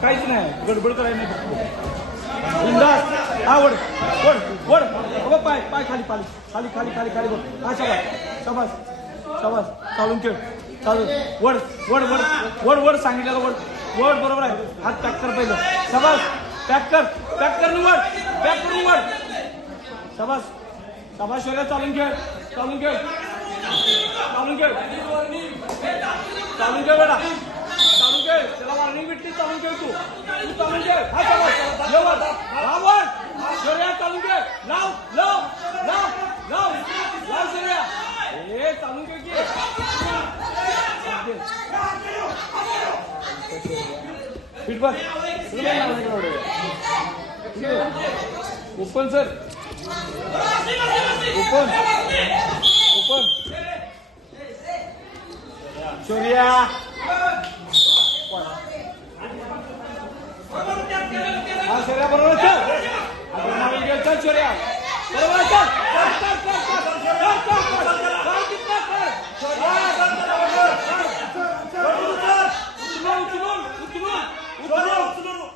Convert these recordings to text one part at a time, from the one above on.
काहीच नाही गडबड करायला नाही फक्त बिंदास हा वड वड वड पाय पाय खाली खाली खाली खाली खाली खाली बघ हा शाबास शाबास शाबास चालून खेळ चालू वड वड वड वड वड सांगितलेलं वड वड बरोबर आहे हात पॅक कर पहिलं शाबास पॅक कर वड पॅक करून वड शाबास शाबास शौर्या चालून खेळ चालून खेळ चालून खेळ चालून खेळ बेटा चालून खेळ त्याला वॉर्निंग भेटली चालून खेळ तू चालून खेळ हा शाबास रावण शौर्या चालून खेळ लाव लाव लाव लाव लाव शौर्या हे चालून खेळ की feedback open sir open open Shaurya हा शौर्या बरोबर चल चल शौर्या बरोबर चल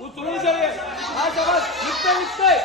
उचलून शौर्य हा शाबास निघतोय